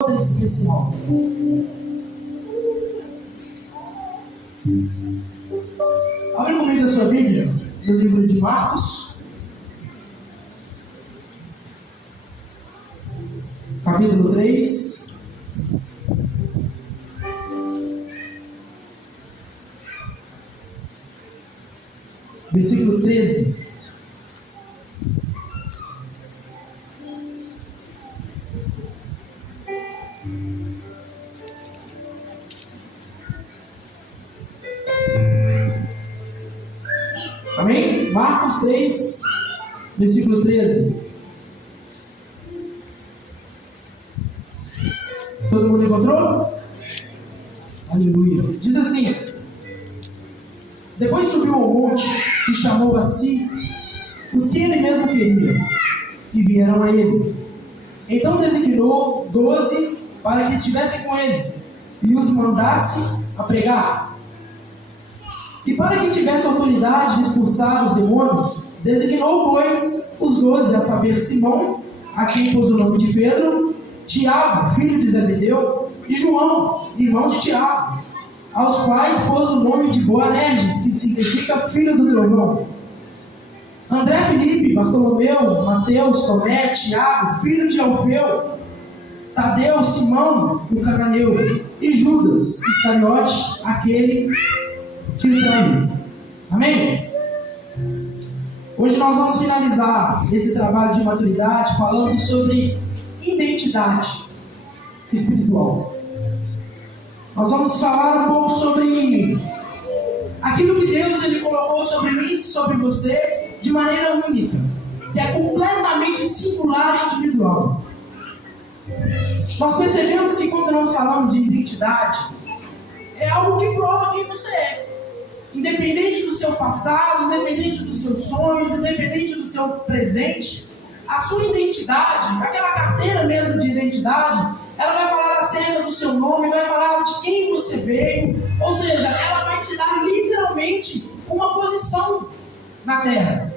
toda especial. Abre comigo a sua Bíblia no livro de Marcos, capítulo 3. Versículo 13. Amém? Marcos 3, versículo 13. Todo mundo encontrou? Aleluia. Diz assim: depois subiu ao monte e chamou a si os que ele mesmo queria, e vieram a ele. Então designou 12 para que estivessem com ele e os mandasse a pregar. E para que tivesse autoridade de expulsar os demônios, designou, pois, os 12, a saber, Simão, a quem pôs o nome de Pedro, Tiago, filho de Zebedeu, e João, irmão de Tiago, aos quais pôs o nome de Boanerges, que significa filho do trovão. André, Filipe, Bartolomeu, Mateus, Tomé, Tiago, filho de Alfeu, Tadeu, Simão, o cananeu, e Judas Iscariote, aquele que o traiu. Amém? Hoje nós vamos finalizar esse trabalho de maturidade falando sobre identidade espiritual. Nós vamos falar um pouco sobre aquilo que Deus ele colocou sobre mim, sobre você, de maneira única, que é completamente singular e individual. Nós percebemos que quando nós falamos de identidade, é algo que prova quem você é. Independente do seu passado, independente dos seus sonhos, independente do seu presente, a sua identidade, aquela carteira mesmo de identidade, ela vai falar acerca do seu nome, vai falar de quem você veio, ou seja, ela vai te dar literalmente uma posição na Terra.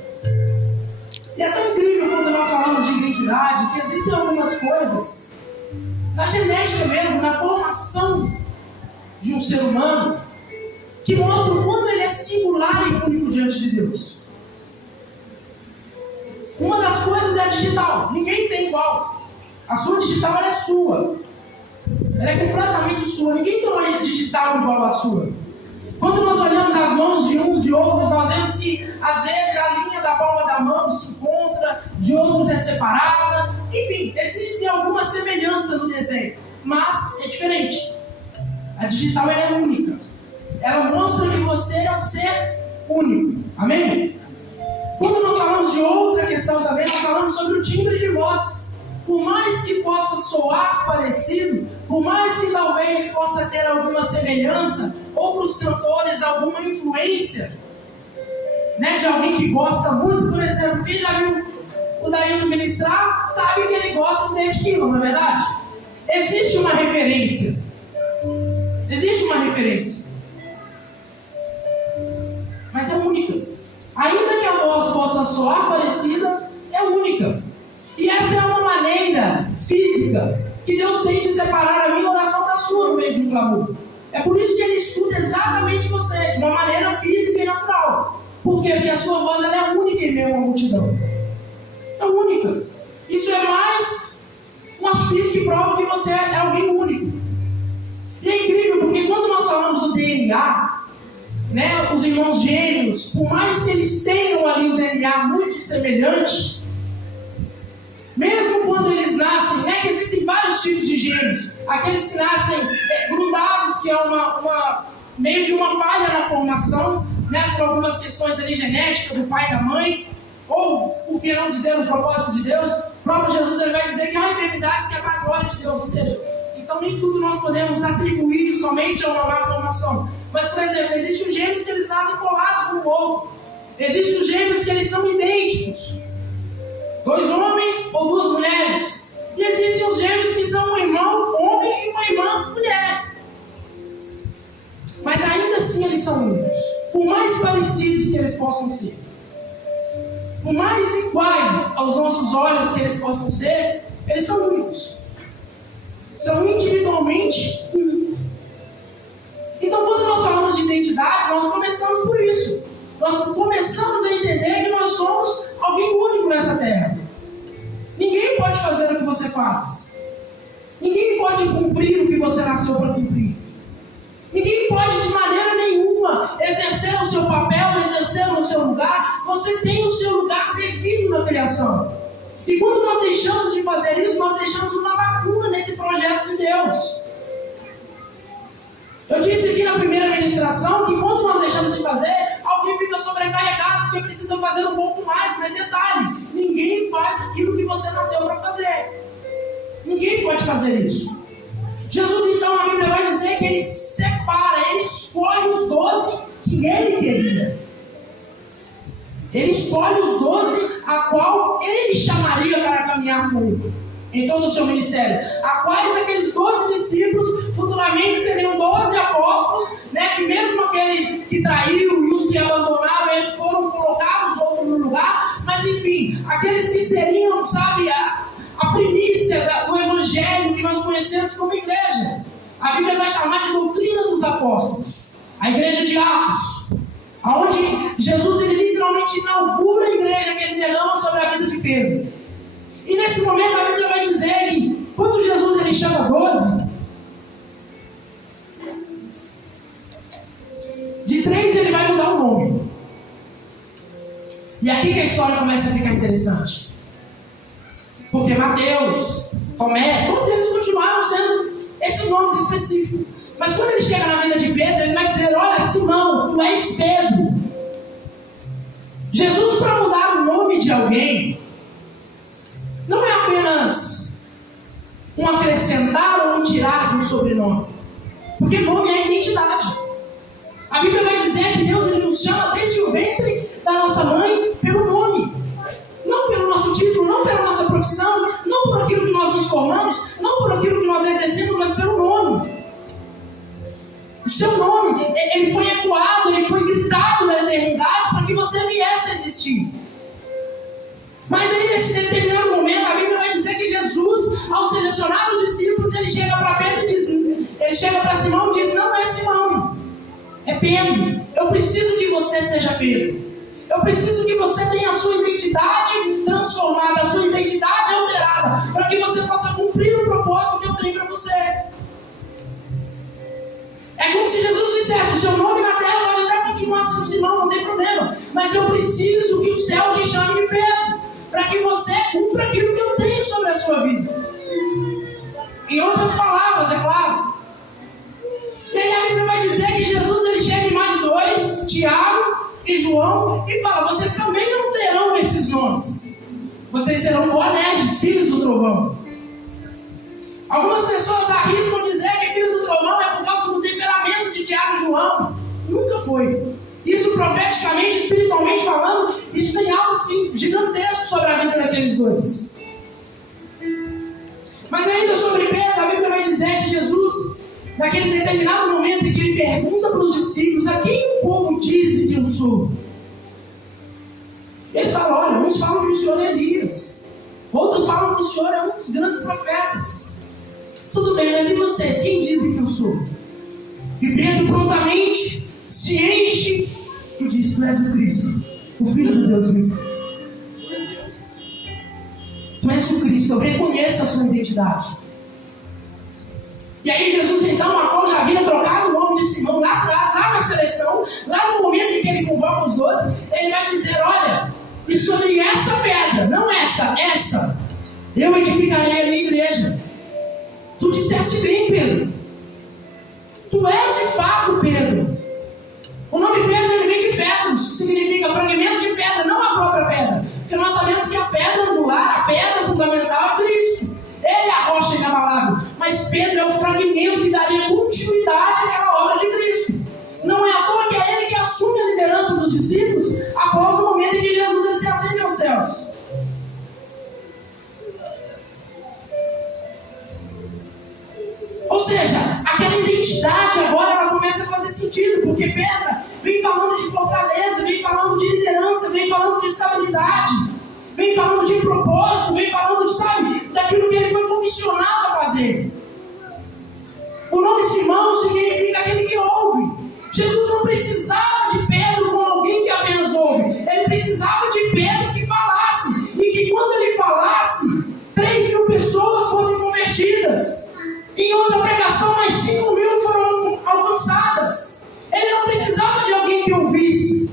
E é tão incrível quando nós falamos de identidade, que existem algumas coisas, na genética mesmo, na formação de um ser humano, que mostra o quanto ele é singular e único diante de Deus. Uma das coisas é a digital. Ninguém tem igual. A sua digital ela é sua. Ela é completamente sua. Ninguém tem uma digital igual à sua. Quando nós olhamos as mãos de uns e outros, nós vemos que às vezes a linha da palma da mão se encontra, de outros é separada. Enfim, existe alguma semelhança no desenho, mas é diferente. A digital ela é única. Ela mostra que você é um ser único. Amém? Quando nós falamos de outra questão também, nós falamos sobre o timbre de voz. Por mais que possa soar parecido, por mais que talvez possa ter alguma semelhança, ou para os cantores alguma influência, né, de alguém que gosta muito, por exemplo, quem já viu o Daíldo ministrar, sabe que ele gosta de David Keelan, não é verdade? Existe uma referência. Existe uma referência. Mas é única. Ainda que a voz possa soar parecida, é única. E essa é uma maneira física que Deus tem de separar a minha oração da sua no meio do clamor. É por isso que Ele escuta exatamente você, de uma maneira física e natural. Por quê? Porque a sua voz ela é única em meio à multidão. É única. Isso é mais um artifício que prova que você é alguém único. E é incrível, porque quando nós falamos do DNA, né, os irmãos gêmeos, por mais que eles tenham ali um DNA muito semelhante, mesmo quando eles nascem, né, que existem vários tipos de gêmeos, aqueles que nascem grudados, que é meio que uma falha na formação, né, por algumas questões ali genéticas do pai e da mãe, ou, por que não dizer, o propósito de Deus, o próprio Jesus ele vai dizer que há enfermidades que é para a glória de Deus, ou seja, então nem tudo nós podemos atribuir somente a uma má formação. Mas, por exemplo, existem os gêmeos que eles nascem colados no outro. Existem os gêmeos que eles são idênticos. 2 homens ou 2 mulheres. E existem os gêmeos que são um irmão homem e uma irmã mulher. Mas ainda assim eles são únicos. Por mais parecidos que eles possam ser. Por mais iguais aos nossos olhos que eles possam ser, eles são únicos. são individualmente um. Então, quando nós falamos de identidade, nós começamos por isso. Nós começamos a entender que nós somos alguém único nessa terra. Ninguém pode fazer o que você faz. Ninguém pode cumprir o que você nasceu para cumprir. Ninguém pode, de maneira nenhuma, exercer o seu papel, exercer o seu lugar. Você tem o seu lugar devido na criação. E quando nós deixamos de fazer isso, nós deixamos uma lacuna nesse projeto de Deus. Eu disse aqui na primeira ministração que quando nós deixamos de fazer, alguém fica sobrecarregado porque precisa fazer um pouco mais. Mas detalhe, ninguém faz aquilo que você nasceu para fazer. Ninguém pode fazer isso. Jesus, então, a Bíblia vai dizer que ele separa, ele escolhe os 12 que ele queria. Ele escolhe os 12 a qual ele chamaria para caminhar com ele em todo o seu ministério. A quais aqueles 12 discípulos futuramente seriam 12 apóstolos, né? Que mesmo aquele que traiu e os que abandonaram, eles foram colocados outro no lugar. Mas enfim, aqueles que seriam, sabe, a primícia do evangelho que nós conhecemos como igreja. A Bíblia vai chamar de doutrina dos apóstolos, a igreja de Atos, onde Jesus ele literalmente inaugura a igreja que ele derrama sobre a vida de Pedro. E nesse momento a Bíblia vai dizer que quando Jesus ele chama 12, de 3 ele vai mudar o nome. E aqui que a história começa a ficar interessante. Porque Mateus, Tomé, todos eles continuaram sendo esses nomes específicos. Mas quando ele chega na vida de Pedro, ele vai dizer: olha, Simão, tu és Pedro. Jesus, para mudar o nome de alguém, não é apenas um acrescentar ou um tirar de um sobrenome. Porque nome é identidade. A Bíblia vai dizer que Deus ele nos chama desde o ventre da nossa mãe pelo nome. Não pelo nosso título, não pela nossa profissão, não por aquilo que nós nos formamos, não por aquilo que nós exercemos, mas pelo nome. O seu nome, ele foi ecoado, ele foi gritado na eternidade para que você viesse a existir. Mas aí nesse determinado momento, a Bíblia vai dizer que Jesus, ao selecionar os discípulos, ele chega para Pedro e diz, ele chega para Simão e diz: não é Simão, é Pedro. Eu preciso que você seja Pedro. Eu preciso que você tenha a sua identidade transformada, a sua identidade alterada, para que você possa cumprir o propósito que eu tenho para você. É como se Jesus dissesse: o seu nome na terra pode até continuar sendo Simão, não tem problema, mas eu preciso que o céu te chame de Pedro, para que você cumpra aquilo que eu tenho sobre a sua vida. Em outras palavras, é claro. E aí a Bíblia vai dizer que Jesus ele chega em mais 2, Tiago e João, e fala: vocês também não terão esses nomes. Vocês serão Boanerges, filhos do trovão. Algumas pessoas arriscam dizer que filhos do trovão é por causa do temperamento de Tiago e João. Nunca foi. Isso profeticamente, espiritualmente falando, isso tem algo assim gigantesco sobre a vida daqueles dois. Mas ainda sobre Pedro, a Bíblia vai dizer que Jesus, naquele determinado momento em que ele pergunta para os discípulos: a quem o povo diz que eu sou? Eles falam: olha, uns falam que o Senhor é Elias, outros falam que o Senhor é um dos grandes profetas. Tudo bem, mas e vocês? Quem dizem que eu sou? E Pedro prontamente se enche e diz: tu és o Cristo, o Filho do Deus vivo. Tu és o Cristo. Eu reconheço a sua identidade. E aí Jesus, então, a qual já havia trocado o nome de Simão lá atrás, lá na seleção, lá no momento em que ele convoca os 12, ele vai dizer: olha, e sobre essa pedra, não essa, eu edificarei a minha igreja. Tu disseste bem, Pedro. Tu és de fato Pedro. O nome Pedro ele vem de Petros, significa fragmento de pedra, não a própria pedra. Porque nós sabemos que a pedra angular, a pedra fundamental é Cristo. Ele é a rocha inabalável. Mas Pedro é o fragmento que daria continuidade àquela obra de Cristo. Não é à toa que é ele que assume a liderança dos discípulos após o momento em que Jesus deve se ascende aos céus. Ou seja, aquela identidade agora ela começa a fazer sentido, porque Pedro vem falando de fortaleza, vem falando de liderança, vem falando de estabilidade, vem falando de propósito, vem falando de, sabe, daquilo que ele foi comissionado a fazer. Em outra pregação, mais 5.000 foram alcançadas. Ele não precisava de alguém que ouvisse.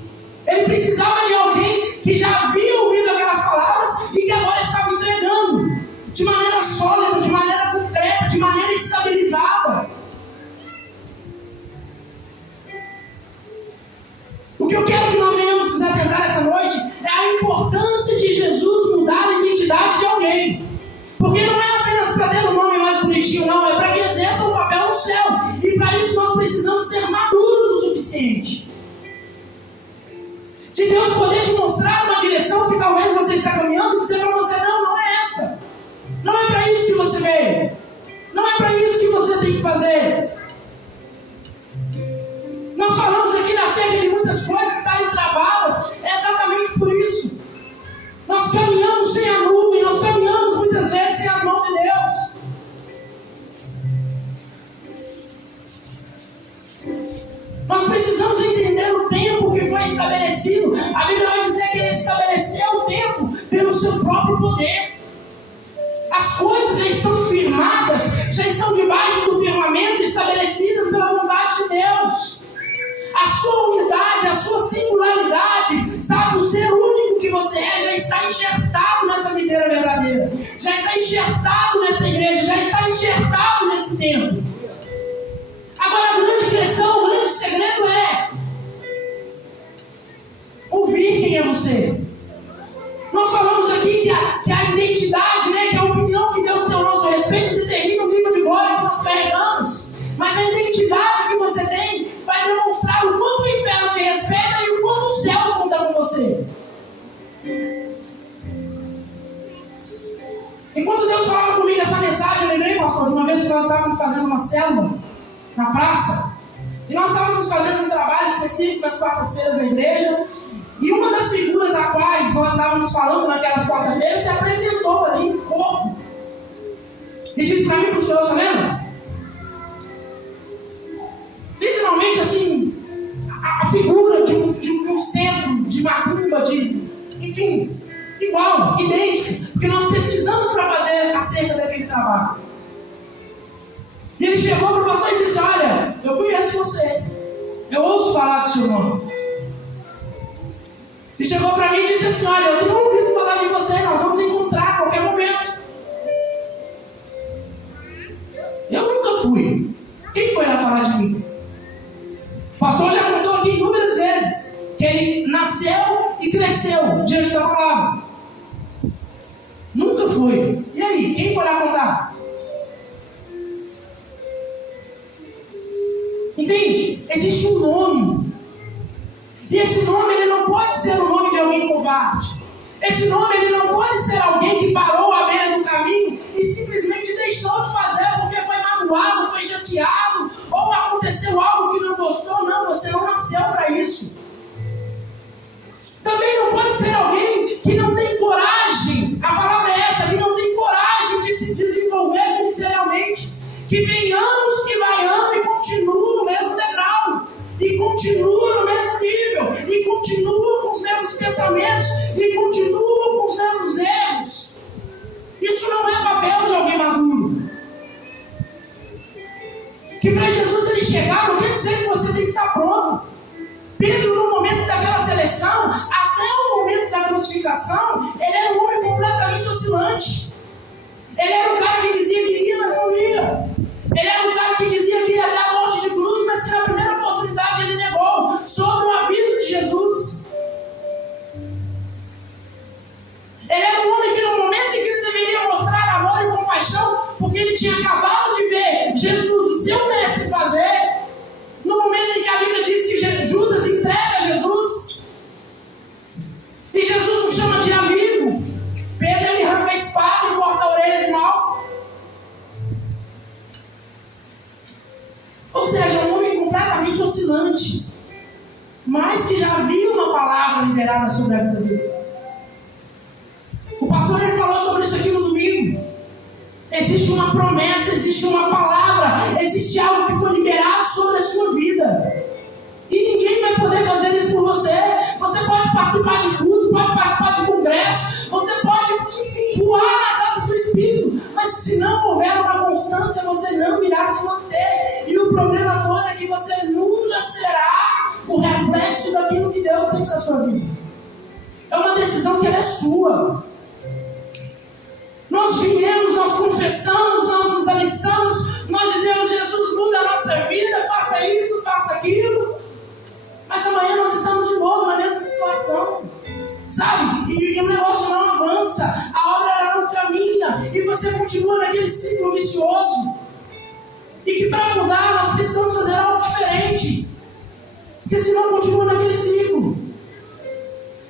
Ele precisava de alguém que já havia ouvido aquelas palavras e que agora estava entregando de maneira sólida, de maneira concreta, de maneira estabilizada. O que eu quero que nós venhamos nos atentar essa noite é a importância de Jesus mudar a identidade de alguém. Porque não é apenas para ter um nome mais bonitinho, não. É para que exerça um papel no céu. E para isso nós precisamos ser maduros o suficiente. De Deus poder te mostrar uma direção que talvez você está caminhando e dizer para você, não é essa. Não é para isso que você veio. Não é para isso que você tem que fazer. Nós falamos aqui acerca de muitas coisas estarem travadas. É exatamente por isso. Nós caminhamos sem a nuvem, nós caminhamos muitas vezes sem as mãos de Deus. Nós precisamos entender o tempo que foi estabelecido. A Bíblia vai dizer que Ele estabeleceu o tempo pelo seu próprio poder. As coisas já estão firmadas, já estão debaixo do firmamento, estabelecidas pela vontade de Deus. A sua unidade, a sua singularidade, sabe, o ser único que você é, já está enxertado nessa videira verdadeira, já está enxertado nessa igreja, já está enxertado nesse templo. Agora a grande questão, o grande segredo é ouvir quem é você. Nós falamos aqui que a identidade, né, que a opinião que Deus tem ao nosso respeito determina o nível de glória que nós carregamos. Mas a identidade que você tem vai demonstrar o quanto o inferno te respeita e o quanto o céu conta com você. Enquanto Deus falava comigo essa mensagem, eu lembrei, pastor, de uma vez que nós estávamos fazendo uma célula na praça. E nós estávamos fazendo um trabalho específico nas quartas-feiras na igreja. E uma das figuras a quais nós estávamos falando naquelas quartas-feiras se apresentou ali em corpo. E disse para mim, para o senhor, você lembra? Literalmente assim, a figura de um centro, de macumba, enfim, igual, idêntico. Porque nós precisamos para fazer acerca daquele trabalho. E ele chegou para o pastor e disse, olha, eu conheço você. Eu ouço falar do seu nome. Ele chegou para mim e disse assim, olha, eu tenho ouvido falar de você, nós vamos encontrar a qualquer momento. Eu nunca fui. Quem foi lá falar de mim? O pastor já contou aqui inúmeras vezes que ele nasceu e cresceu diante da palavra. Nunca foi. E aí, quem foi lá contar? Entende? Existe um nome. E esse nome ele não pode ser o nome de alguém covarde. Esse nome ele não pode ser alguém que parou à beira do caminho e simplesmente deixou de fazer porque foi magoado, foi chateado, ou aconteceu algo que não gostou. Não, você não nasceu para isso. Também não pode ser alguém que não tem coragem, a palavra é essa, que não tem coragem de se desenvolver ministerialmente, que vem anos que vai ano e continua no mesmo degrau, e continua no mesmo nível, e continua com os mesmos pensamentos, e continua com os mesmos erros. Isso não é papel de alguém maduro. Que para Jesus ele chegar, não quer dizer que você tem que estar pronto. Pedro, no momento daquela seleção, até o momento da crucificação, ele era um homem completamente oscilante. Ele era um cara que dizia que ia, mas não ia. Ele era um cara que dizia que ia até a morte de cruz, mas que na primeira oportunidade ele negou sobre o aviso de Jesus. Ele era um homem que no momento em que ele deveria mostrar amor e compaixão, porque ele tinha acabado de ver Jesus, o seu mestre, fazer, no momento em que a Bíblia diz que Judas entrega Jesus, e Jesus o chama de amigo, Pedro ele arranca a espada e corta a orelha de mal. Ou seja, um homem completamente oscilante, mas que já havia uma palavra liberada sobre a vida dele. O pastor ele falou sobre isso aqui no domingo. Existe uma promessa, existe uma palavra, existe algo que foi liberado sobre a sua vida. E ninguém vai poder fazer isso por você. Você pode participar de cultos, pode participar de congressos, você pode, enfim, voar nas asas do Espírito. Mas se não houver uma constância, você não da sua vida. É uma decisão que ela é sua. Nós viemos, nós confessamos, nós nos alistamos, nós dizemos: Jesus, muda a nossa vida, faça isso, faça aquilo. Mas amanhã nós estamos de novo na mesma situação. Sabe? E o negócio não avança, a obra ela não caminha, e você continua naquele ciclo vicioso. E que para mudar nós precisamos fazer algo diferente, porque senão continua naquele ciclo.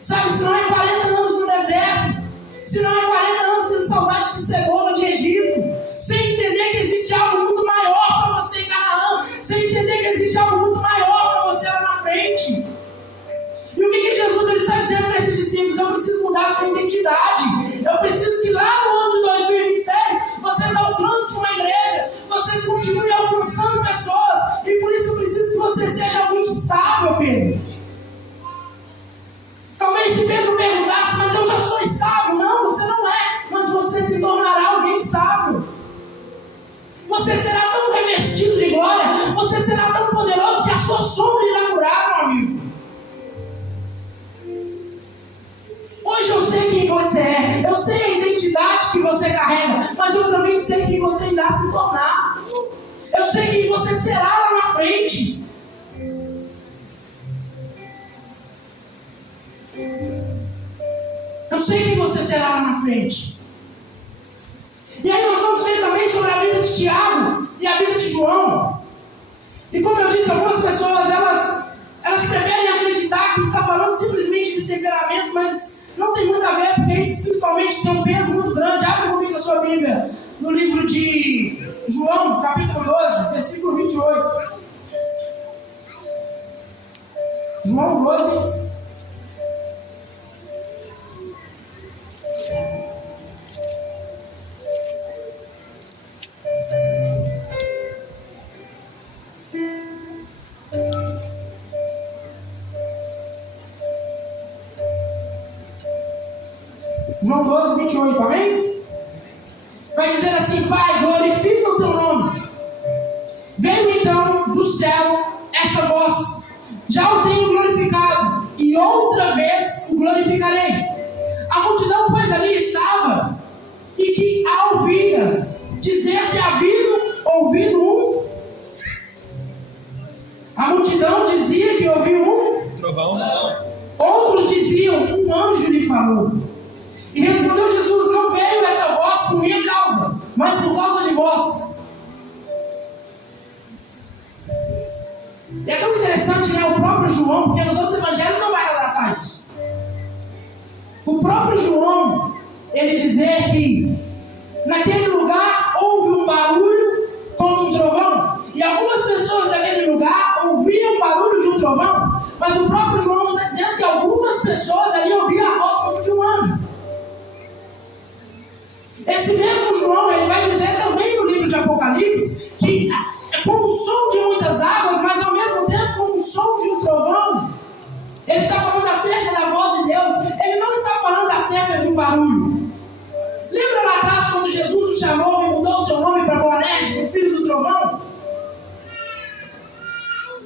Sabe? Se não é 40 anos no deserto, se não é 40 anos tendo saudade de cebola de Egito, sem entender que existe algo muito maior para você em Canaã, sem entender que existe algo muito maior para você lá na frente. E o que Jesus ele está dizendo para esses discípulos? Eu preciso mudar a sua identidade. Eu preciso que lá no ano de 2026 vocês alcancem uma igreja, vocês continuem alcançando pessoas, e por isso eu preciso que você seja alguém estável, Pedro. Talvez se Pedro perguntasse: mas eu já sou estável. Não, você não é, mas você se tornará alguém estável. Você será tão revestido de glória, você será tão poderoso que a sua sombra irá curar, meu amigo. Hoje eu sei quem você é, eu sei a identidade que você carrega, mas eu também sei quem você irá se tornar. Eu sei quem você será lá na frente. Eu sei quem você será lá na frente. E aí nós vamos ver também sobre a vida de Tiago e a vida de João. E como eu disse, algumas pessoas elas preferem acreditar que está falando simplesmente de temperamento, mas não tem muito a ver, porque isso espiritualmente tem um peso muito grande. Abre comigo a sua Bíblia no livro de João, capítulo 12, versículo 28. João 12. João 12, 28, amém? Vai dizer assim: Pai, glorifica o teu nome. Veio então do céu essa voz: já o tenho glorificado, e outra vez o glorificarei. A multidão, pois, ali estava, e que a ouvia dizer que havia ouvido um. A multidão dizia que ouviu um trovão. Outros diziam: um anjo lhe falou. E respondeu Jesus: não veio essa voz por minha causa, mas por causa de vós. É tão interessante, né? O próprio João, porque nos outros evangelhos não vai relatar isso. O próprio João, ele dizer que naquele lugar houve um barulho como um trovão. E algumas pessoas daquele lugar ouviam o barulho de um trovão, mas o próprio João está dizendo que algumas pessoas ali ouviam a voz como de um anjo. Esse mesmo João, ele vai dizer também no livro de Apocalipse que é como o som de muitas águas, mas ao mesmo tempo como o som de um trovão. Ele está falando acerca da voz de Deus, ele não está falando acerca de um barulho. Lembra lá atrás quando Jesus o chamou e mudou o seu nome para Boanerges, o filho do trovão?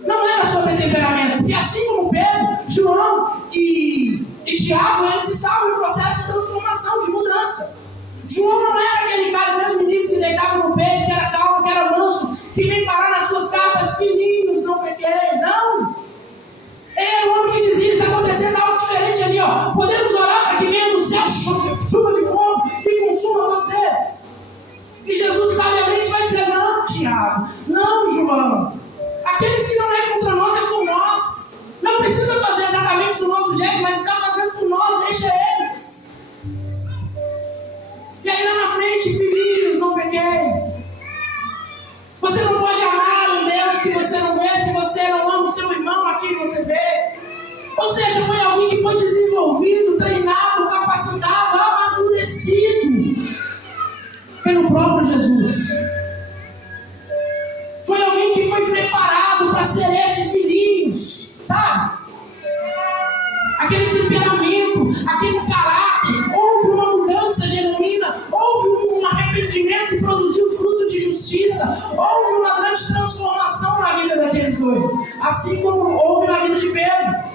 Não era sobre temperamento, porque assim como Pedro, João e Tiago, eles estavam em processo de transformação, de mudança. João não era aquele cara desde o início que deitava no peito, que era calmo, que era manso, que vem falar nas suas cartas: filhinhos, não pequei. Não. Ele era o homem que dizia: está acontecendo algo diferente ali, ó. Podemos orar para que venha do céu chuva de fogo e consuma todos eles. E Jesus sabiamente vai dizer: não, Tiago, não, João. Aqueles que não é contra nós é com nós. Não precisa fazer exatamente do nosso jeito, mas está fazendo por nós, deixa eles. E aí lá na frente: filhinhos, não pequei. Você não pode amar um Deus que você não vê se você não ama o seu irmão a quem você vê. Ou seja, foi alguém que foi desenvolvido, treinado, capacitado, amadurecido pelo próprio Jesus. Foi alguém que foi preparado para ser esse filhinhos, sabe? Aquele temperamento, aquele caráter. Houve uma mudança genuína, houve um arrependimento que produziu fruto de justiça, houve uma grande transformação na vida daqueles dois, assim como houve na vida de Pedro.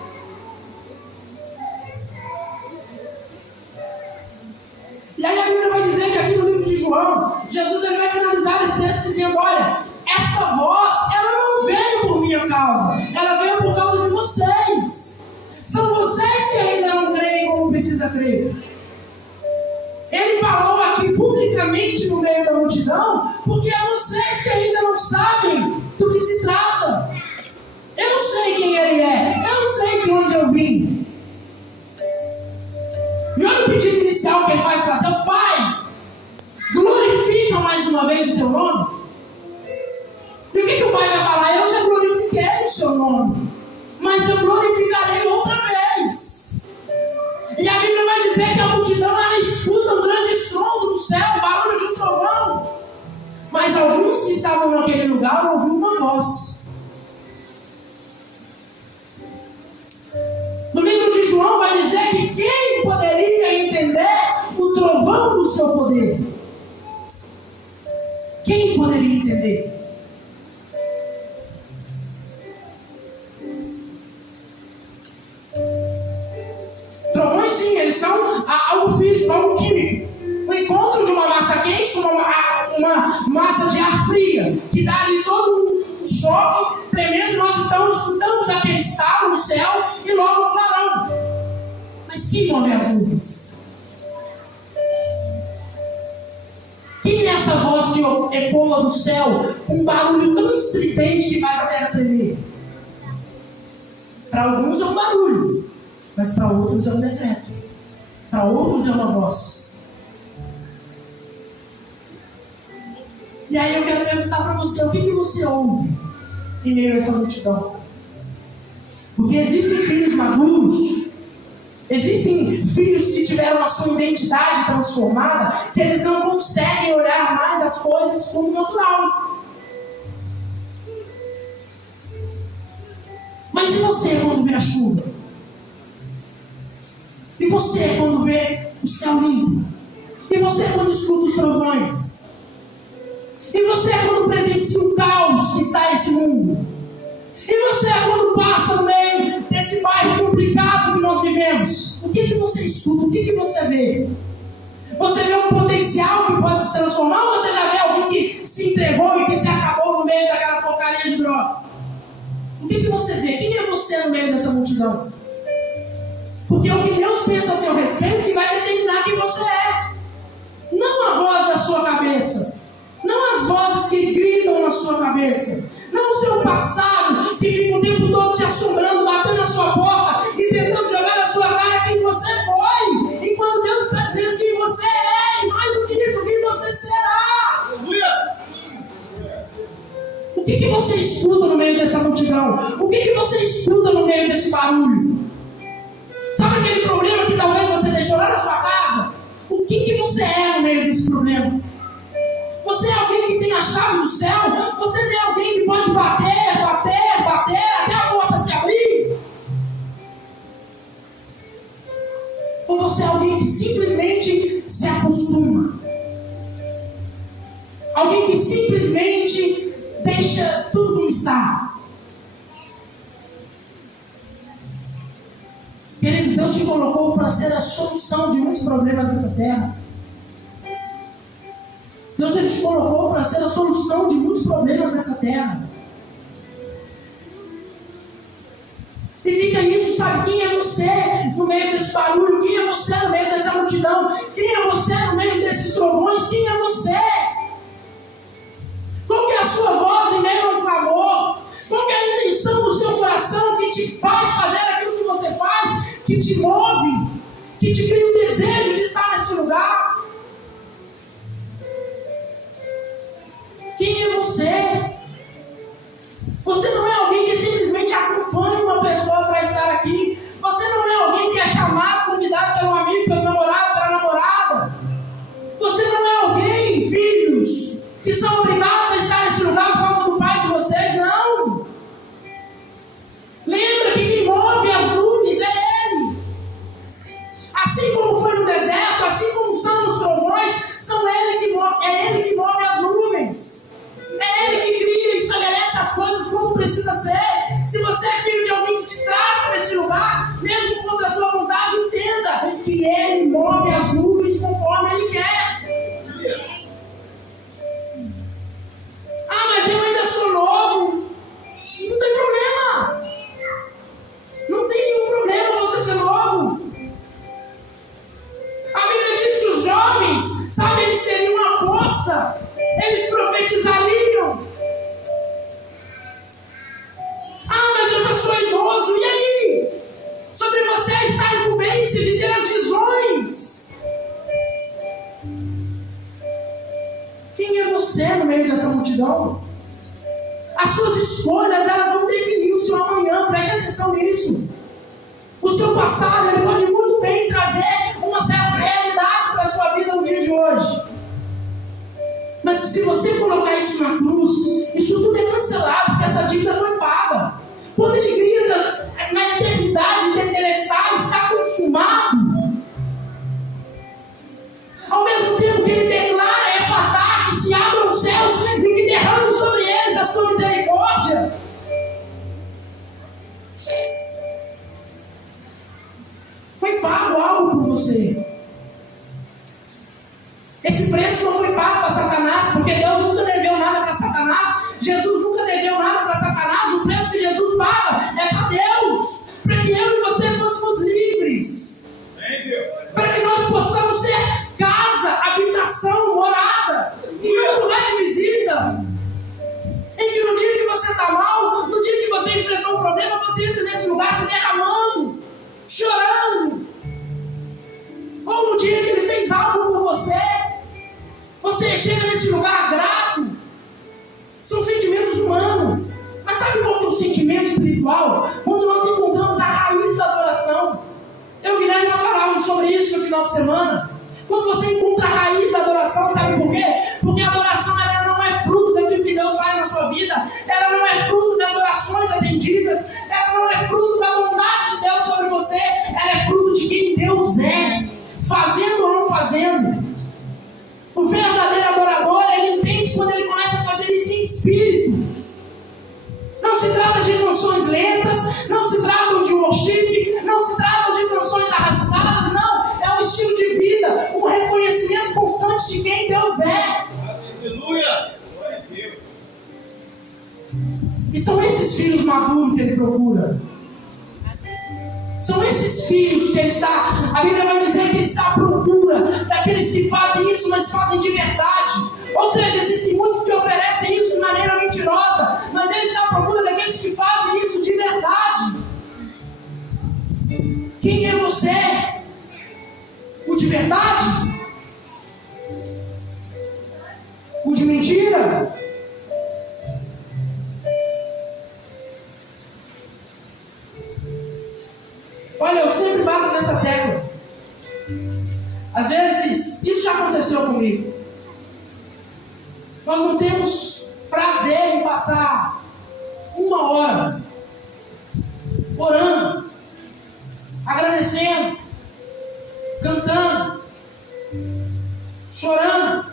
esta voz, ela não veio por minha causa, ela veio por causa de vocês. São vocês que ainda não creem como precisa crer. Ele falou aqui publicamente no meio da multidão, porque é vocês que ainda não sabem do que se trata. Eu sei quem ele é, eu sei de onde eu vim. E olha o pedido inicial que ele faz para Deus: Pai, glorifica mais uma vez o teu nome. E o que o Pai vai falar? Eu já glorifiquei o seu nome, mas eu glorificarei outra vez. E a Bíblia vai dizer que a multidão ela escuta um grande estrondo do céu, o barulho de um trovão. Mas alguns que estavam naquele lugar ouviram uma voz. No livro de João vai dizer que quem poderia entender o trovão do seu poder? Quem poderia entender? Trovões, sim, eles são algo físico, algo químico. O encontro de uma massa quente com uma massa de ar fria, que dá ali todo um choque tremendo. Nós escutamos aquele estalo no céu e logo um clarão. Mas quem move as nuvens? Quem é essa voz que ecoa do céu com um barulho tão estridente que faz a terra tremer? Para alguns é um barulho, mas para outros é um decreto. Para outros é uma voz. E aí eu quero perguntar para você: o que você ouve em meio a essa multidão? Porque existem filhos maduros, existem filhos que tiveram a sua identidade transformada, que eles não conseguem olhar mais as coisas como natural. Mas e você quando vê a chuva? E você quando vê o céu limpo? E você quando escuta os trovões? E você quando presencia o caos que está esse mundo? E você quando passa no meio desse bairro complicado que nós vivemos? O que você escuta? O que você vê? Você vê um potencial que pode se transformar, ou você já vê alguém que se entregou e que se acabou no meio daquela porcaria de droga? O que você vê? Quem é você no meio dessa multidão? Porque o que Deus pensa a seu respeito que vai determinar quem você é. Não a voz da sua cabeça, não as vozes que gritam na sua cabeça, não o seu passado que fica o tempo todo te assombrando, batendo na sua porta e tentando jogar na sua cara quem você foi, enquanto Deus está dizendo quem você é, e mais do que isso, quem você será. O que você escuta no meio dessa multidão? O que você escuta no meio desse barulho? Sabe aquele problema que talvez você deixou lá na sua casa? O que você é no meio desse problema? Você é alguém que tem a chave do céu? Você é alguém que pode bater, até a porta se abrir? Ou você é alguém que simplesmente se acostuma? Alguém que simplesmente deixa tudo como está? Querido, Deus te colocou para ser a solução de muitos problemas dessa terra. Deus ele te colocou para ser a solução de muitos problemas dessa terra. E fica nisso, sabe? Quem é você no meio desse barulho? Quem é você no meio dessa multidão? Quem é você no meio desses trovões? Quem é você? Qual que é a sua voz em meio ao clamor? Qual que é a intenção do seu coração que te faz fazer aquilo que você faz? Que te move? Que te cria o desejo de estar nesse lugar? Quem é você? Você não é alguém que simplesmente acompanha uma pessoa para estar aqui. Você não é alguém que é chamado, convidado pelo amigo, pelo namorado, pela namorada. Você não é alguém, filhos, que são obrigados a estar nesse lugar por causa do pai de vocês. Não. Lembra que quem move as nuvens é Ele. Assim como foi no deserto, assim como são nos trovões, é Ele que move as nuvens. É Ele que cria e estabelece as coisas como precisa ser. Se você é filho de alguém que te traz para esse lugar, mesmo contra a sua vontade, entenda que Ele move as nuvens conforme Ele quer. Ah, mas eu ainda gratidão. As suas escolhas, elas vão definir o seu amanhã. Preste atenção nisso. O seu passado, ele pode muito bem trazer uma certa realidade para a sua vida no dia de hoje. Mas se você colocar isso na cruz, isso tudo é cancelado, porque essa dívida foi paga. Quando ele grita na eternidade, tetelestai, está consumado. Ao mesmo tempo que ele declara, efatá, que se abram os céus e que derrame sobre eles a sua misericórdia. Foi pago algo por você. Esse preço não foi pago para Satanás, porque Deus nunca deveu nada para Satanás. Jesus nunca deveu nada para Satanás. O preço que Jesus paga é para Deus, para que eu e você fôssemos livres, para que nós possamos ser casa, habitação, morada, e um lugar de visita, em que no dia que você está mal, no dia que você enfrentou um problema, você entra nesse lugar se derramando, chorando. Ou no dia que ele fez algo por você, você chega nesse lugar grato. São sentimentos humanos. Mas sabe qual é o sentimento espiritual? Quando nós encontramos a raiz da adoração. Eu e o Guilherme nós falávamos sobre isso no final de semana. Quando você encontra a raiz da adoração, sabe por quê? Porque a adoração, ela não é fruto daquilo que Deus faz na sua vida. Ela não é fruto das orações atendidas. Ela não é fruto da bondade de Deus sobre você. Ela é fruto de quem Deus é, fazendo ou não fazendo. O verdadeiro adorador, ele entende quando ele começa a fazer isso em espírito. Não se trata de canções lentas, não se trata de worship, não se trata de canções arrastadas, não. É um estilo de vida, um reconhecimento constante de quem Deus é. Aleluia! E são esses filhos maduros que ele procura. São esses filhos que ele está, a Bíblia vai dizer que ele está à procura daqueles que fazem isso, mas fazem de verdade. Ou seja, existem muitos que oferecem isso de maneira mentirosa, mas ele está à procura daqueles que fazem isso de verdade. Quem é você? O de verdade? O de mentira? Olha, eu sempre bato nessa tecla. Às vezes, isso já aconteceu comigo. Nós não temos prazer em passar 1 hora orando, agradecendo, cantando, chorando.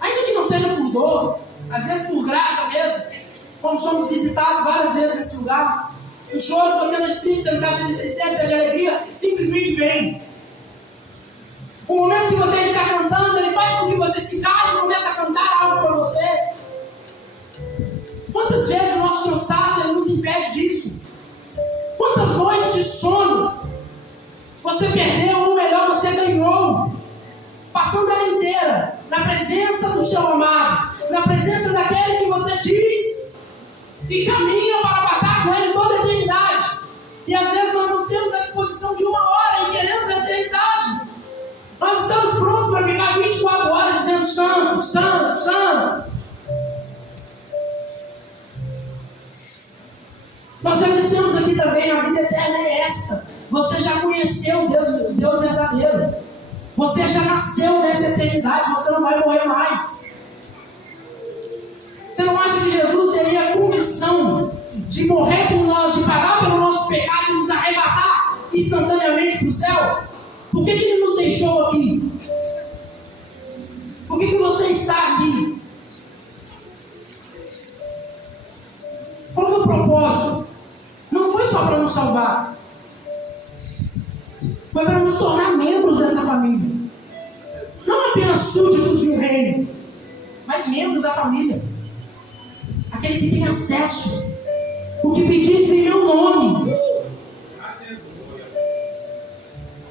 Ainda que não seja por dor, às vezes por graça mesmo, como somos visitados várias vezes nesse lugar. O choro que você não explica, você não sabe se é de tristeza, se é de alegria, simplesmente vem. O momento que você está cantando, ele faz com que você se cale e comece a cantar algo para você. Quantas vezes o nosso cansaço ele nos impede disso? Quantas noites de sono você perdeu, ou melhor, você ganhou, passando ela inteira na presença do seu amado, na presença daquele que você diz e caminha para passar com ele toda a eternidade. E às vezes nós não temos a disposição de 1 hora e queremos a eternidade. Nós estamos prontos para ficar 24 horas dizendo santo, santo, santo. Nós já dissemos aqui também, a vida eterna é esta. Você já conheceu Deus verdadeiro. Você já nasceu nessa eternidade, você não vai morrer mais. Você não acha que Jesus teria condição de morrer por nós, de pagar pelo nosso pecado e nos arrebatar instantaneamente para o céu? Por que Ele nos deixou aqui? Por que você está aqui? Qual é o propósito? Não foi só para nos salvar. Foi para nos tornar membros dessa família. Não apenas súditos de um reino, mas membros da família. Aquele que tem acesso. O que pedis em meu nome.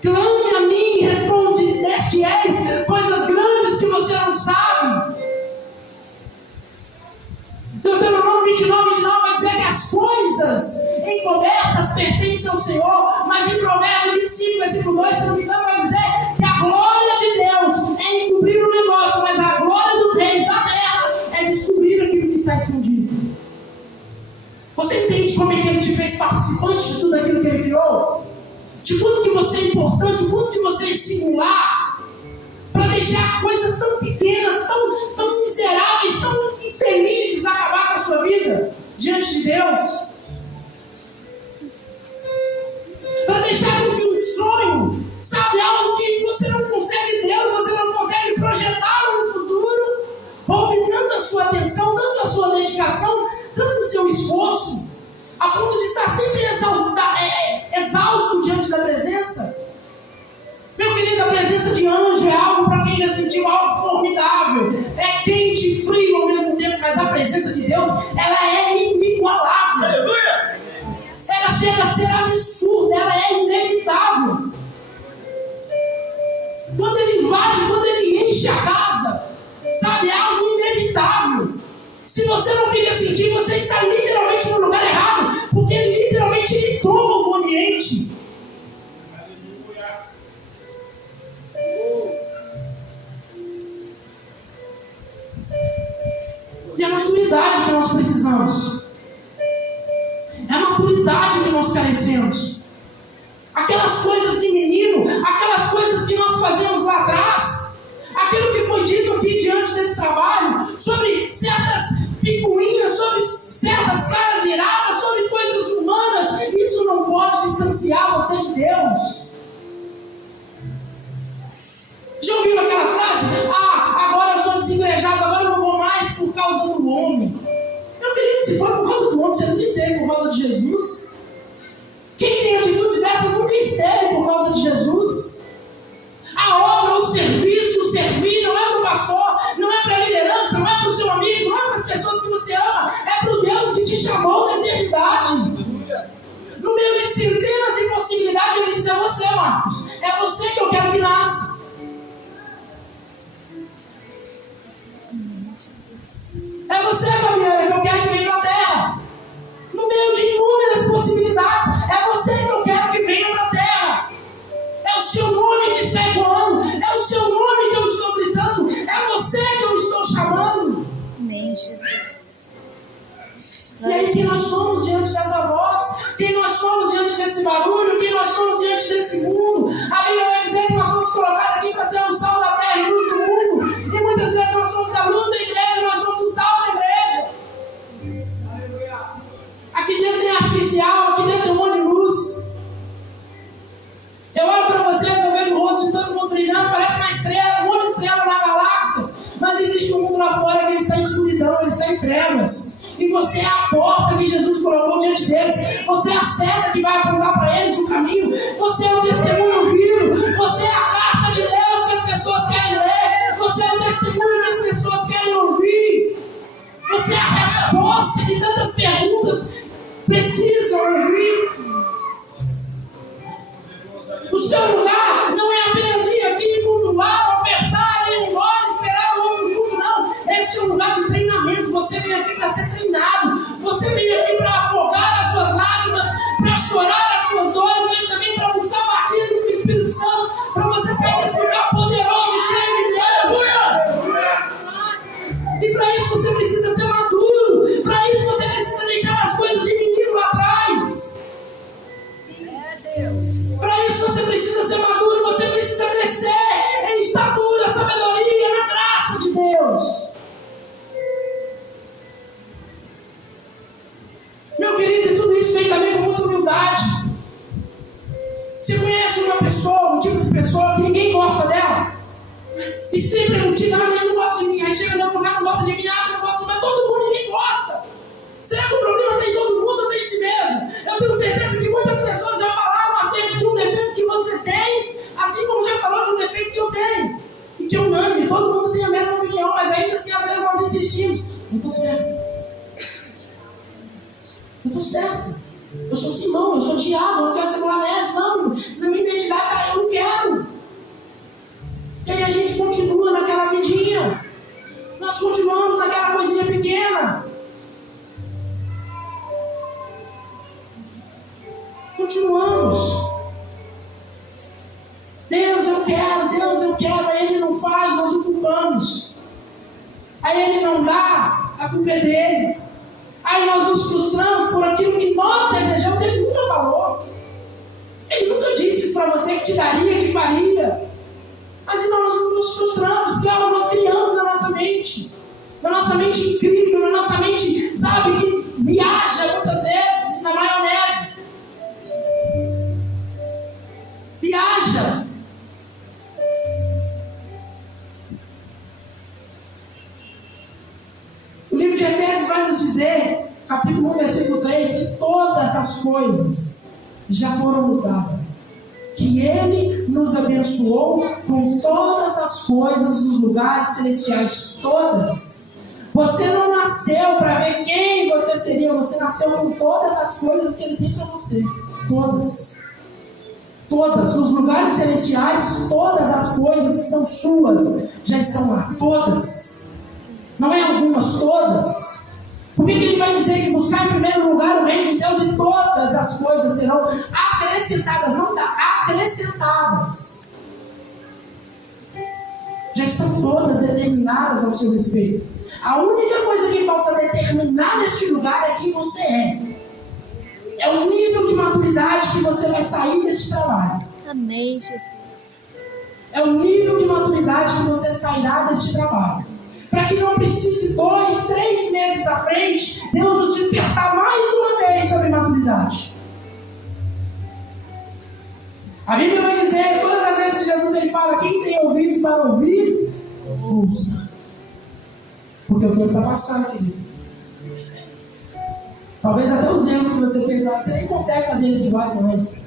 Clame a mim e responde-te-eis coisas grandes que você não sabe. Deuteronômio 29 vai dizer que as coisas encobertas pertencem ao Senhor, mas em Provérbios 25, versículo 2, se não me engano, vai dizer que a glória de Deus é encobrir o negócio, mas a glória dos reis da terra é de confundido. Você entende como é que Ele te fez participante de tudo aquilo que Ele criou? De quanto que você é importante, de quanto que você é singular, para deixar coisas tão pequenas, tão miseráveis, tão infelizes acabar com a sua vida diante de Deus. Para deixar com que um sonho, sabe, algo que você não consegue Deus, você não consegue projetá-lo no futuro, roube tanto a sua atenção, tanto a sua dedicação, tanto o seu esforço, a ponto de estar sempre exausto diante da presença. Meu querido, a presença de anjo é algo para quem já sentiu algo formidável. É quente e frio ao mesmo tempo, mas a presença de Deus, ela é inigualável. Aleluia! Ela chega a ser absurda, ela é inevitável. Quando Ele invade, quando Ele enche a casa, sabe, é algo inevitável. Se você não queria sentir, você está literalmente no lugar errado, porque literalmente Ele toma o ambiente. E a maturidade que nós precisamos, é a maturidade que nós carecemos. Aquelas coisas de menino, aquelas coisas que nós fazíamos lá atrás, aquilo que foi dito aqui diante desse trabalho, sobre certas picuinhas, sobre certas caras viradas, sobre coisas humanas, isso não pode distanciar você de Deus. Já ouviu aquela frase? Agora eu sou desigrejado, agora eu não vou mais por causa do homem. Meu querido, se for por causa do homem, você nunca esteve por causa de Jesus. Quem tem atitude dessa nunca esteve por causa de Jesus. A obra, o serviço, o servir, não é para o pastor, não é para a liderança, não é para o seu amigo, não é para as pessoas que você ama, é para o Deus que te chamou da eternidade. No meio de centenas de possibilidades, Ele diz: é você, Marcos, é você que eu quero que nasça. É você, Fabiana, que eu quero que venha para a terra. No meio de inúmeras possibilidades, é você que eu quero que venha para a terra. É o seu nome que está ecoando, é o seu nome que eu estou gritando, é você que eu estou chamando. Amém, Jesus. E aí, quem nós somos diante dessa voz? Quem nós somos diante desse barulho? Quem nós somos diante desse mundo? A Bíblia vai dizer que nós somos colocados aqui para ser o sal da terra e luz do mundo. E muitas vezes nós somos a luz da igreja, nós somos o sal da igreja. Aqui dentro tem artificial, aqui dentro tem um monte de luz. Eu olho para vocês, eu vejo o rosto de todo mundo brilhando, parece uma estrela, um monte de estrela na galáxia. Mas existe um mundo lá fora que ele está em escuridão, ele está em trevas. E você é a porta que Jesus colocou diante deles. Você é a seta que vai apontar para eles o caminho. Você é o testemunho vivo. Você é a carta de Deus que as pessoas querem ler. Você é o testemunho que as pessoas querem ouvir. Você é a resposta que tantas perguntas precisam ouvir. O seu lugar não é apenas vir aqui, cultuar, ofertar, ir embora, esperar o outro mundo, não. Esse é um lugar de treinamento. Você vem aqui para ser treinado. Você vem aqui para afogar as suas lágrimas, para chorar as suas dores, mas também para buscar batismo do Espírito Santo, para você sair desse lugar poderoso, cheio de Deus. E para isso você precisa ser maduro. Para isso você precisa deixar as coisas de menino lá atrás. Para isso você precisa ser maduro, você precisa crescer em estatura, sabedoria, na graça de Deus. Meu querido, e tudo isso vem também com muita humildade. Você conhece uma pessoa, um tipo de pessoa que ninguém gosta dela? E sempre é motivo: ele não gosta de mim. Aí chega no outro lugar, não gosta de mim, não gosta de mim, mas todo mundo, ninguém gosta. Será que o problema tem em todo mundo ou tem em si mesmo? Eu tenho certeza que muitas pessoas já falaram acerca de um defeito que você tem, assim como já falou de um defeito que eu tenho. E que eu amo, e todo mundo tem a mesma opinião, mas ainda assim às vezes nós insistimos. Eu estou certo. Eu estou certo. Eu sou Simão, eu sou Diabo, eu não quero ser Boanerges. Não, na minha identidade eu não quero. E aí a gente continua naquela vidinha. Nós continuamos naquela coisinha pequena. Continuamos. Deus, eu quero. Aí Ele não faz, nós o culpamos. Aí Ele não dá, a culpa é dele. Aí nós nos frustramos por aquilo que nós desejamos. Ele nunca falou. Ele nunca disse isso para você, que te daria, que faria. Mas então nós nos frustramos, porque algo nós criamos na nossa mente. Na nossa mente incrível, na nossa mente, sabe, que viaja muitas vezes na maionese. Viaja. O livro de Efésios vai nos dizer, capítulo 1, versículo 3, que todas as coisas já foram nos dadas. Que Ele nos abençoou com todas as coisas nos lugares celestiais. Todas. Você não nasceu para ver quem você seria. Você nasceu com todas as coisas que Ele tem para você. Todas. Todas. Nos lugares celestiais, todas as coisas que são suas já estão lá. Todas. Não é algumas, todas. Por que Ele vai dizer que buscar em primeiro lugar o reino de Deus e todas as coisas serão acrescentadas? Não dá, acrescentadas. Já estão todas determinadas ao seu respeito. A única coisa que falta determinar neste lugar é quem você é. É o nível de maturidade que você vai sair desse trabalho. Amém, Jesus. É o nível de maturidade que você sairá deste trabalho. Para que não precise 2, 3 meses à frente, Deus nos despertar mais uma vez sobre maturidade. A Bíblia vai dizer, todas as vezes que Jesus ele fala, quem tem ouvidos para ouvir, ouça. Porque o tempo está passando, querido. Talvez até os erros que você fez lá, você nem consegue fazer eles iguais mais.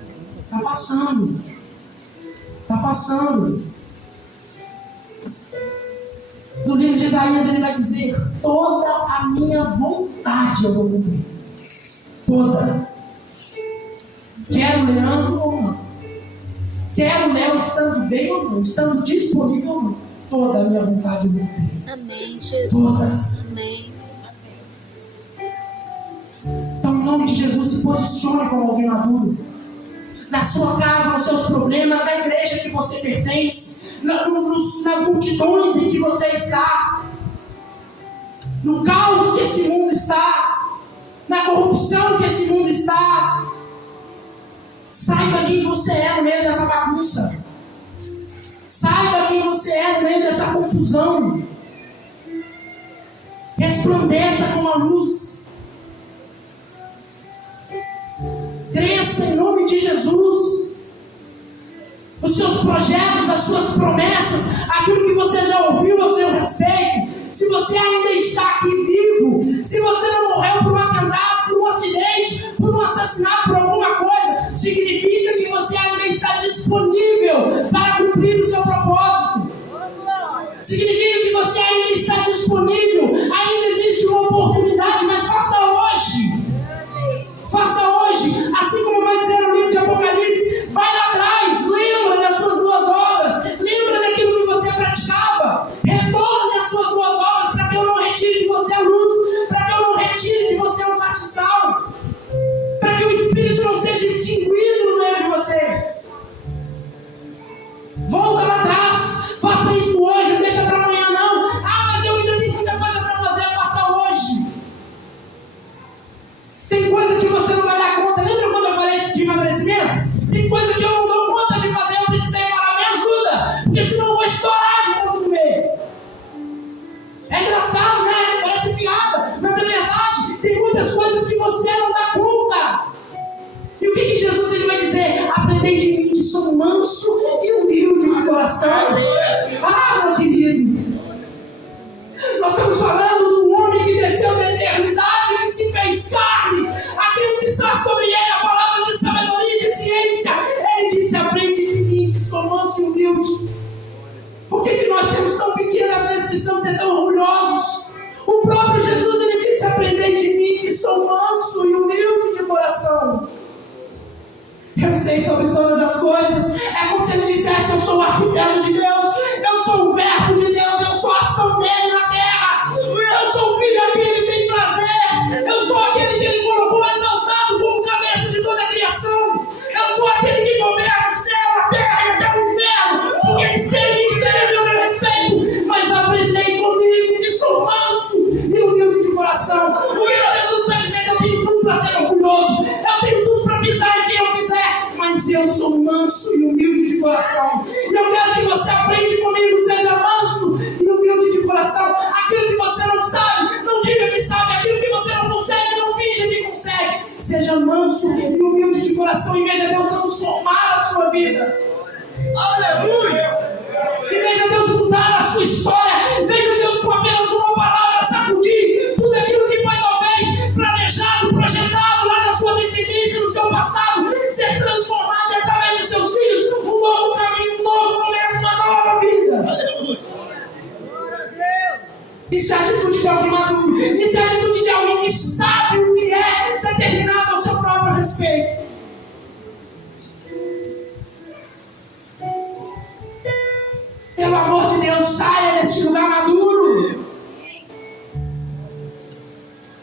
Está passando. Está passando. No livro de Isaías ele vai dizer, toda a minha vontade eu vou cumprir. Toda. Quero o Leandro ou não. Quero o Léo estando bem ou não. Estando disponível ou não. Toda a minha vontade eu vou cumprir. Amém, Jesus. Toda. Amém. Então, em nome de Jesus, se posicione como alguém maduro. Na sua casa, nos seus problemas, na igreja que você pertence, nas multidões em que você está, no caos que esse mundo está, na corrupção que esse mundo está. Saiba quem você é no meio dessa bagunça. Saiba quem você é no meio dessa confusão. Resplandeça com a luz. Cresça em nome de Jesus. Os seus projetos, as suas promessas, aquilo que você já ouviu ao seu respeito. Se você ainda está aqui vivo, se você não morreu por um atentado, por um acidente, por um assassinato, por alguma coisa, significa que você ainda está disponível para cumprir o seu propósito. Significa que você ainda está disponível, ainda existe uma oportunidade, mas faça hoje. Faça hoje, assim como vai dizer no livro de Apocalipse, vai lá atrás, lembra das suas boas obras, lembra daquilo que você praticava, retorne às suas boas obras, para que eu não retire de você a luz, para que eu não retire de você o castiçal, para que o Espírito não seja extinguido no meio de vocês. Volta lá atrás, faça isso hoje, não deixa para amanhã não. Ah, mas eu ainda tenho muita coisa para fazer, faça hoje. Tem coisa que você não vai dar conta. Lembra quando eu falei isso de emagrecimento? Tem coisa que eu não dou conta de fazer, eu precisei falar, me ajuda, porque senão eu vou estourar de tanto comer. É engraçado, né? Parece piada, mas é verdade. Tem muitas coisas que você não dá conta. E o que Jesus ele vai dizer? Aprendei de mim que sou manso e humilde de coração. Ah, meu querido, nós estamos falando do homem que desceu da eternidade, que se fez carne, aquilo que está sobre ele, a palavra de sabedoria e de ciência. Ele disse, aprende de mim que sou manso e humilde. Por que nós somos tão pequenos, às vezes precisamos ser tão orgulhosos? O próprio Jesus ele disse, aprendei de mim que sou manso e humilde de coração. Eu sei sobre todas as coisas. É como se ele dissesse, eu sou o arquiteto de Deus, eu sou o verbo de Deus, eu sou a ação dele na terra, eu sou o filho a quem ele tem prazer, eu sou aquele que ele colocou exaltado como cabeça de toda a criação, eu sou aquele que governa o céu, a terra e até o inferno, porque eles têm e temem o meu respeito. Mas aprendei comigo que sou manso e humilde de coração. O que Jesus está dizendo? manso e humilde de coração. E eu quero que você aprenda comigo, seja manso e humilde de coração. Aquilo que você não sabe, não diga que sabe. Aquilo que você não consegue, não finge que consegue. Seja manso e humilde de coração e veja Deus transformar a sua vida. Aleluia! E veja Deus mudar a sua história. Veja Deus com apenas uma palavra sacudir tudo aquilo que foi talvez planejado, projetado lá na sua descendência, no seu passado, ser transformado através dos seus filhos. Um novo caminho, um novo começo, uma nova vida. Isso é a atitude de alguém maduro. Isso é a atitude de alguém que sabe o que é determinado ao seu próprio respeito. Pelo amor de Deus, saia desse lugar maduro.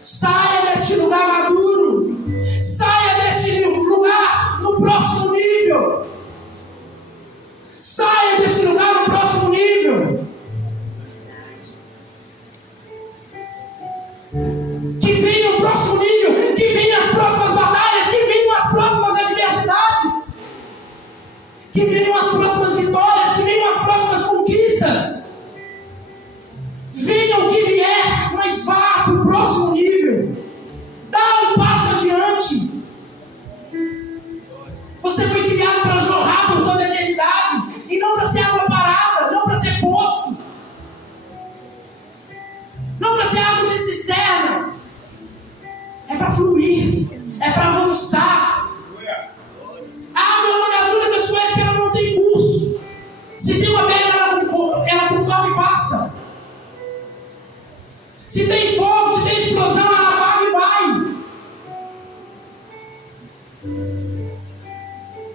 Saia desse lugar maduro. Saia desse lugar no próximo nível. Saia desse lugar no próximo nível. Que venha o próximo nível. Que venha as próximas batalhas. Que venham as próximas adversidades. Que venham as próximas vitórias. Que venham as próximas conquistas. Venha o que vier, mas vá para o próximo nível. Dá um passo adiante. Você foi criado para jorrar por toda a eternidade. E não para ser água parada. Não para ser poço. Não para ser água de cisterna. É para fluir. É para avançar. A água é uma das únicas coisas que ela não tem curso. Se tem uma pedra, ela contorna e passa. Se tem fogo, se tem explosão, ela apaga e vai.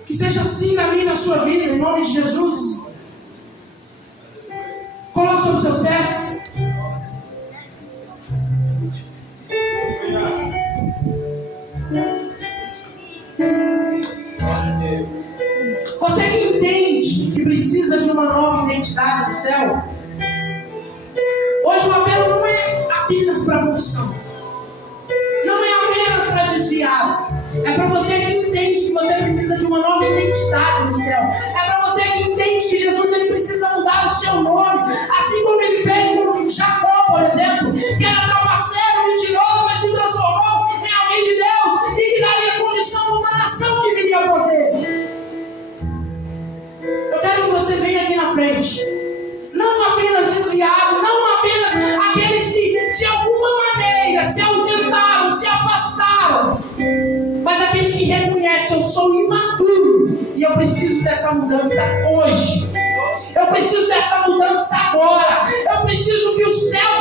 Que seja assim na minha e na sua vida, em nome de Jesus. Coloque sobre os seus pés. Você que entende que precisa de uma nova identidade no céu, hoje o apelo não é apenas para a confissão, não é apenas para desviar, é para você que entende que você precisa de uma nova identidade no céu, é para você que entende que Jesus ele precisa mudar o seu nome, assim como ele fez com Jacó, por exemplo, que era trapaceiro, mentiroso, mas se transformou em alguém de Deus e que daria condição a uma nação que viria após ele. Eu quero que você venha aqui na frente. Não apenas desviado, não apenas aqueles que de alguma maneira se ausentaram, se afastaram, mas aquele que reconhece: eu sou imaturo e eu preciso dessa mudança hoje. Eu preciso dessa mudança agora. Eu preciso que o céu